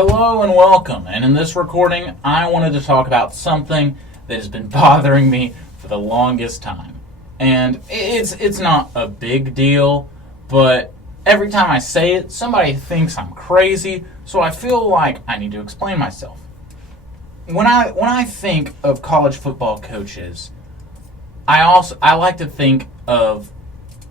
Hello and welcome, and in this recording I wanted to talk about something that has been bothering me for the longest time. And it's not a big deal, but every time I say it, somebody thinks I'm crazy, so I feel like I need to explain myself. When I think of college football coaches, I like to think of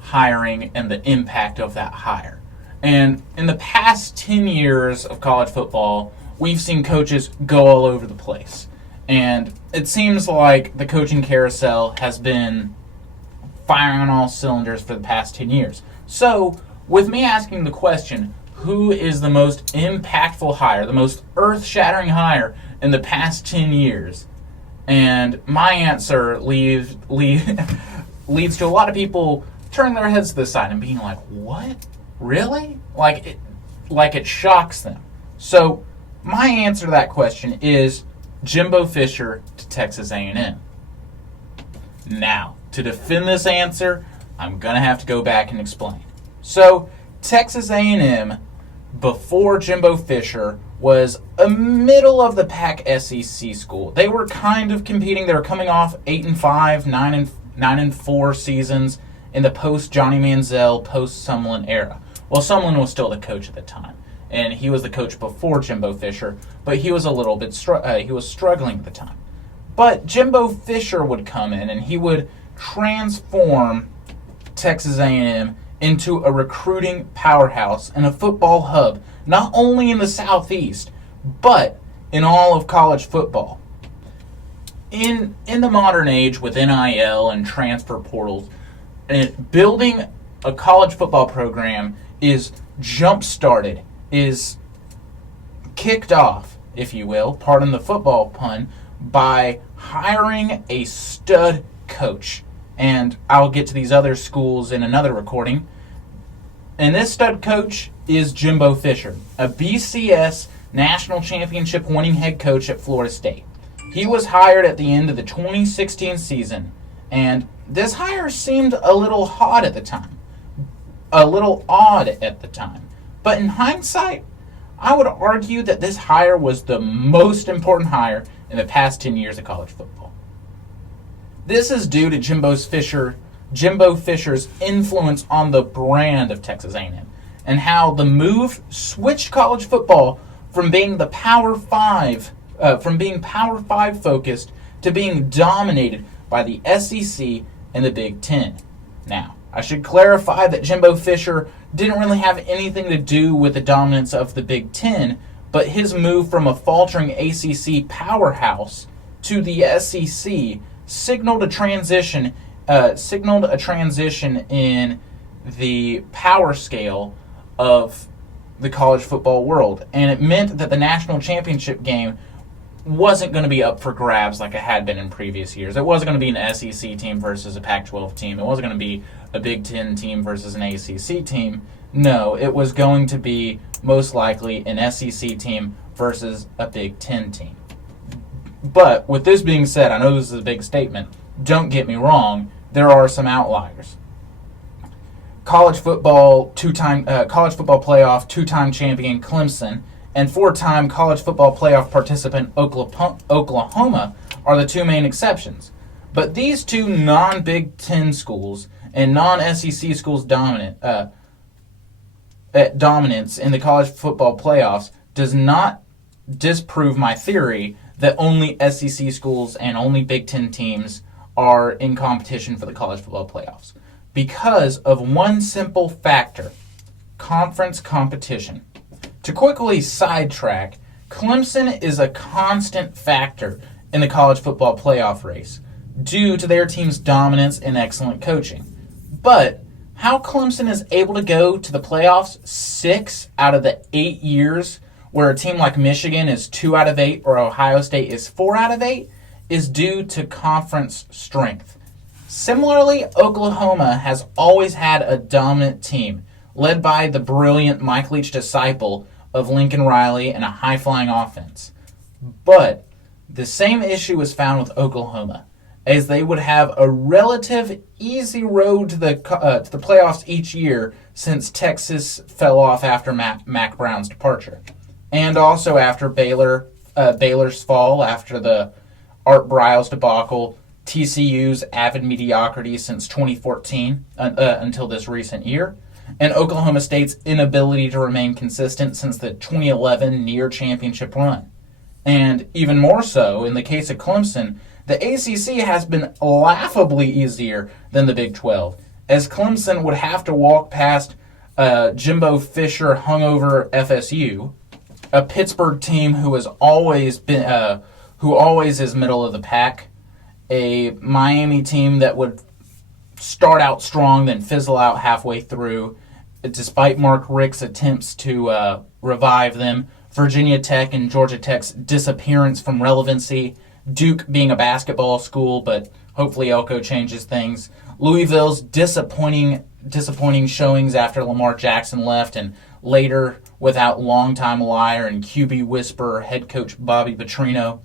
hiring and the impact of that hire. And in the past 10 years of college football, we've seen coaches go all over the place. And it seems like the coaching carousel has been firing on all cylinders for the past 10 years. So, with me asking the question, who is the most impactful hire, the most earth-shattering hire in the past 10 years? And my answer leads to a lot of people turning their heads to the side and being like, what? Really? Like it shocks them. So my answer to that question is Jimbo Fisher to Texas A&M. Now, to defend this answer, I'm going to have to go back and explain. So Texas A&M, before Jimbo Fisher, was a middle of the pack SEC school. They were kind of competing. They were coming off 8-5, 9-4 seasons in the post Johnny Manziel, post Sumlin era. Well, Sumlin was still the coach at the time, and he was the coach before Jimbo Fisher, but he was a little bit he was struggling at the time. But Jimbo Fisher would come in, and he would transform Texas A&M into a recruiting powerhouse and a football hub, not only in the Southeast, but in all of college football. In the modern age, with NIL and transfer portals, building a college football program is jump-started, is kicked off, if you will, pardon the football pun, by hiring a stud coach. And I'll get to these other schools in another recording. And this stud coach is Jimbo Fisher, a BCS national championship winning head coach at Florida State. He was hired at the end of the 2016 season, and this hire seemed a little odd at the time. But in hindsight, I would argue that this hire was the most important hire in the past 10 years of college football. This is due to Jimbo Fisher's influence on the brand of Texas A&M, and how the move switched college football from being Power 5 focused to being dominated by the SEC and the Big Ten. Now, I should clarify that Jimbo Fisher didn't really have anything to do with the dominance of the Big Ten, but his move from a faltering ACC powerhouse to the SEC signaled a transition in the power scale of the college football world, and it meant that the national championship game wasn't going to be up for grabs like it had been in previous years. It wasn't going to be an SEC team versus a Pac-12 team. It wasn't going to be a Big Ten team versus an ACC team. No, it was going to be most likely an SEC team versus a Big Ten team. But with this being said, I know this is a big statement. Don't get me wrong, there are some outliers. College football playoff two-time champion Clemson and four-time college football playoff participant Oklahoma are the two main exceptions. But these two non-Big Ten schools and non-SEC schools' dominance in the college football playoffs does not disprove my theory that only SEC schools and only Big Ten teams are in competition for the college football playoffs. Because of one simple factor: conference competition. To quickly sidetrack, Clemson is a constant factor in the college football playoff race due to their team's dominance and excellent coaching. But how Clemson is able to go to the playoffs 6 out of the 8 years, where a team like Michigan is 2 out of 8 or Ohio State is 4 out of 8, is due to conference strength. Similarly, Oklahoma has always had a dominant team, led by the brilliant Mike Leach disciple of Lincoln Riley and a high-flying offense. But the same issue was found with Oklahoma, as they would have a relative easy road to the playoffs each year since Texas fell off after Mac Brown's departure. and also after Baylor's fall, after the Art Briles debacle, TCU's avid mediocrity since 2014 until this recent year, and Oklahoma State's inability to remain consistent since the 2011 near championship run. And even more so, in the case of Clemson, the ACC has been laughably easier than the Big 12, as Clemson would have to walk past Jimbo Fisher hungover FSU, a Pittsburgh team who has always been who always is middle of the pack, a Miami team that would start out strong then fizzle out halfway through, despite Mark Richt's attempts to revive them, Virginia Tech and Georgia Tech's disappearance from relevancy, Duke being a basketball school, but hopefully Elko changes things, Louisville's disappointing showings after Lamar Jackson left, and later without longtime liar and QB whisperer head coach Bobby Petrino,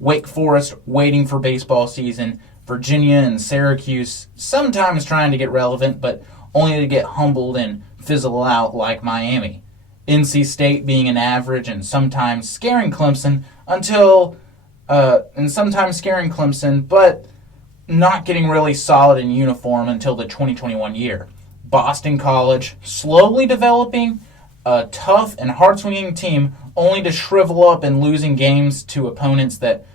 Wake Forest waiting for baseball season, Virginia and Syracuse sometimes trying to get relevant, but only to get humbled and fizzle out like Miami. NC State being an average and sometimes scaring Clemson but not getting really solid in uniform until the 2021 year. Boston College slowly developing a tough and hard-swinging team only to shrivel up and losing games to opponents that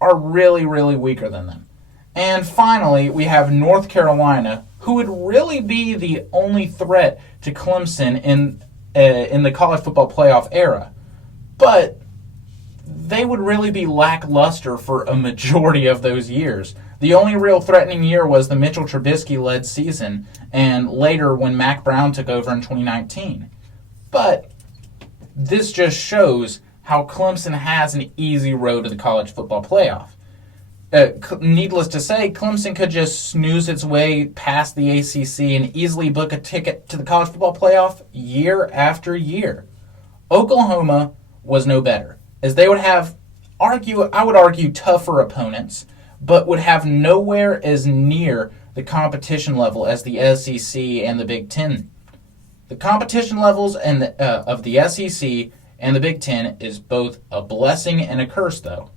are really, really weaker than them. And finally, we have North Carolina, who would really be the only threat to Clemson in the college football playoff era. But they would really be lackluster for a majority of those years. The only real threatening year was the Mitchell Trubisky-led season, and later when Mac Brown took over in 2019. But this just shows how Clemson has an easy road to the college football playoff. Needless to say, Clemson could just snooze its way past the ACC and easily book a ticket to the college football playoff year after year. Oklahoma was no better, as they would have, I would argue, tougher opponents, but would have nowhere as near the competition level as the SEC and the Big Ten. The competition levels of the SEC and the Big Ten is both a blessing and a curse, though.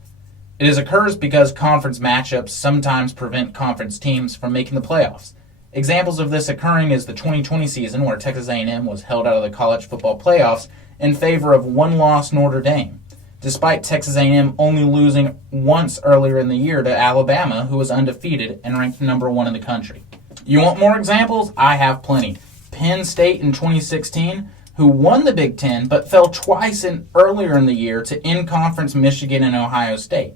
It is a curse because conference matchups sometimes prevent conference teams from making the playoffs. Examples of this occurring is the 2020 season, where Texas A&M was held out of the college football playoffs in favor of one-loss Notre Dame, despite Texas A&M only losing once earlier in the year to Alabama, who was undefeated and ranked number 1 in the country. You want more examples? I have plenty. Penn State in 2016, who won the Big Ten but fell twice earlier in the year to in-conference Michigan and Ohio State.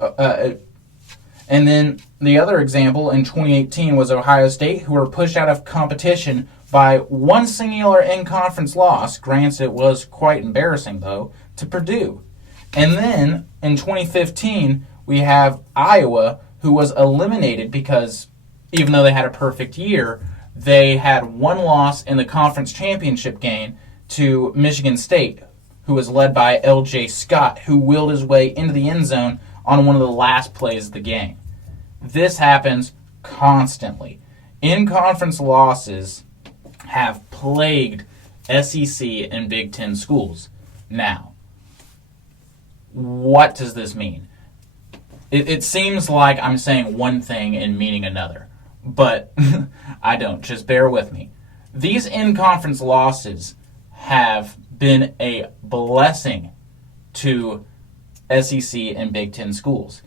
And then the other example in 2018 was Ohio State, who were pushed out of competition by one singular in-conference loss, granted it was quite embarrassing though, to Purdue. And then in 2015, we have Iowa, who was eliminated because even though they had a perfect year, they had one loss in the conference championship game to Michigan State, who was led by L.J. Scott, who willed his way into the end zone on one of the last plays of the game. This happens constantly. In-conference losses have plagued SEC and Big Ten schools. Now, what does this mean? It seems like I'm saying one thing and meaning another, but I don't. Just bear with me. These in-conference losses have been a blessing to SEC and Big Ten schools.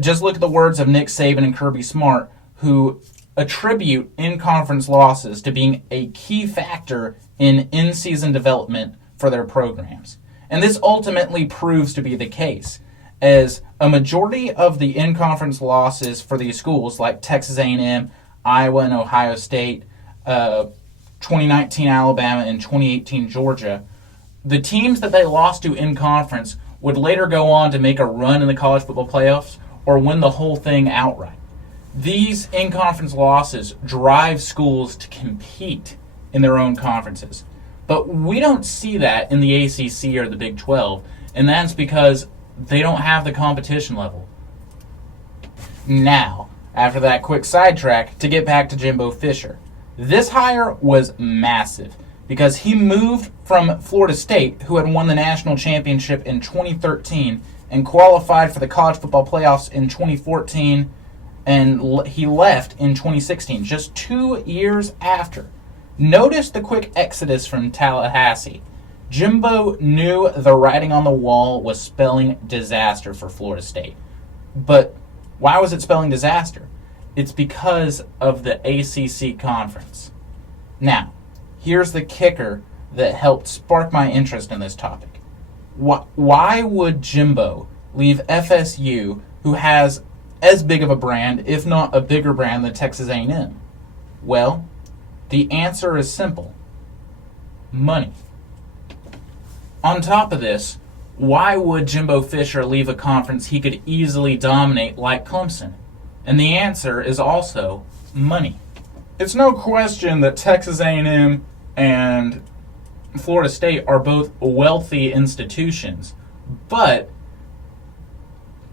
Just look at the words of Nick Saban and Kirby Smart, who attribute in-conference losses to being a key factor in in-season development for their programs. And this ultimately proves to be the case, as a majority of the in-conference losses for these schools, like Texas A&M, Iowa, and Ohio State, 2019 Alabama, and 2018 Georgia, the teams that they lost to in conference would later go on to make a run in the college football playoffs or win the whole thing outright. These in-conference losses drive schools to compete in their own conferences. But we don't see that in the ACC or the Big 12, and that's because they don't have the competition level. Now, after that quick sidetrack, to get back to Jimbo Fisher. This hire was massive. because he moved from Florida State, who had won the national championship in 2013 and qualified for the college football playoffs in 2014, and he left in 2016, just 2 years after. Notice the quick exodus from Tallahassee. Jimbo knew the writing on the wall was spelling disaster for Florida State. But why was it spelling disaster? It's because of the ACC conference. Now, here's the kicker that helped spark my interest in this topic. Why would Jimbo leave FSU, who has as big of a brand, if not a bigger brand, than Texas A&M? Well, the answer is simple. Money. On top of this, why would Jimbo Fisher leave a conference he could easily dominate like Clemson? And the answer is also money. It's no question that Texas A&M and Florida State are both wealthy institutions, but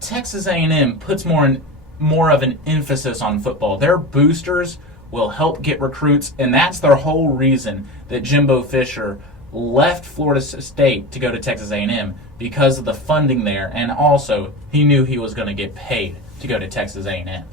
Texas A&M puts more of an emphasis on football. Their boosters will help get recruits, and that's their whole reason that Jimbo Fisher left Florida State to go to Texas A&M, because of the funding there, and also he knew he was going to get paid to go to Texas A&M.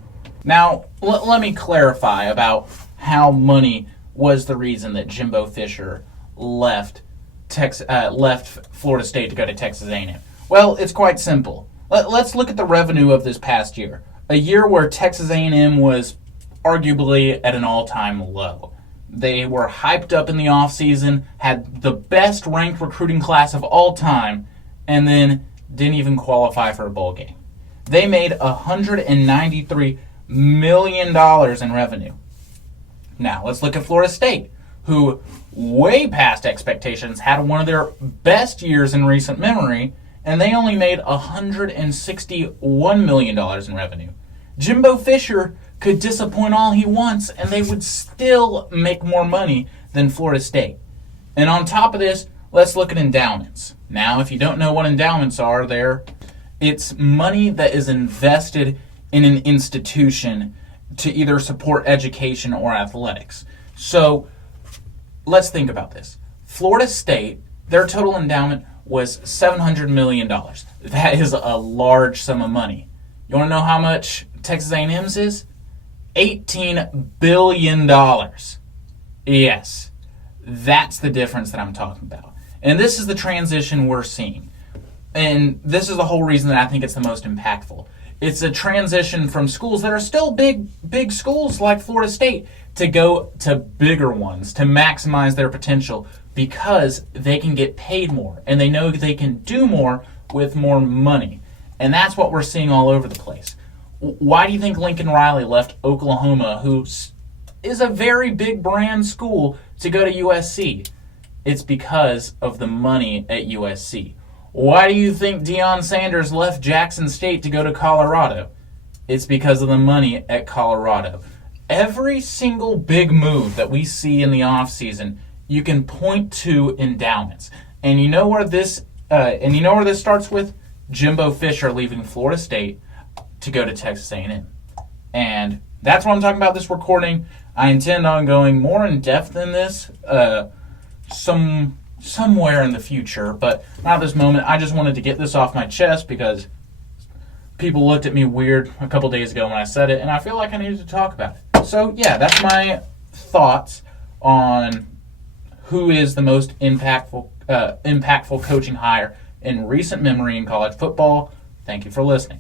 Now, let me clarify about how money was the reason that Jimbo Fisher left Florida State to go to Texas A&M. Well, it's quite simple. Let's look at the revenue of this past year, a year where Texas A&M was arguably at an all-time low. They were hyped up in the offseason, had the best ranked recruiting class of all time, and then didn't even qualify for a bowl game. They made $193 million in revenue. Now, let's look at Florida State, who, way past expectations, had one of their best years in recent memory, and they only made $161 million in revenue. Jimbo Fisher could disappoint all he wants, and they would still make more money than Florida State. And on top of this, let's look at endowments. Now, if you don't know what endowments are, it's money that is invested in an institution to either support education or athletics. So, let's think about this. Florida State, their total endowment was $700 million. That is a large sum of money. You want to know how much Texas A&M's is? $18 billion. Yes, that's the difference that I'm talking about. And this is the transition we're seeing. And this is the whole reason that I think it's the most impactful. It's a transition from schools that are still big schools like Florida State to go to bigger ones to maximize their potential, because they can get paid more and they know they can do more with more money. And that's what we're seeing all over the place. Why do you think Lincoln Riley left Oklahoma, who is a very big brand school, to go to USC? It's because of the money at USC. Why do you think Deion Sanders left Jackson State to go to Colorado? It's because of the money at Colorado. Every single big move that we see in the offseason, you can point to endowments. And you know where this starts with? Jimbo Fisher leaving Florida State to go to Texas A&M. And that's what I'm talking about this recording. I intend on going more in depth in this somewhere in the future, but not at this moment. I just wanted to get this off my chest because people looked at me weird a couple days ago when I said it, and I feel like I needed to talk about it. So yeah, that's my thoughts on who is the most impactful coaching hire in recent memory in college football. Thank you for listening.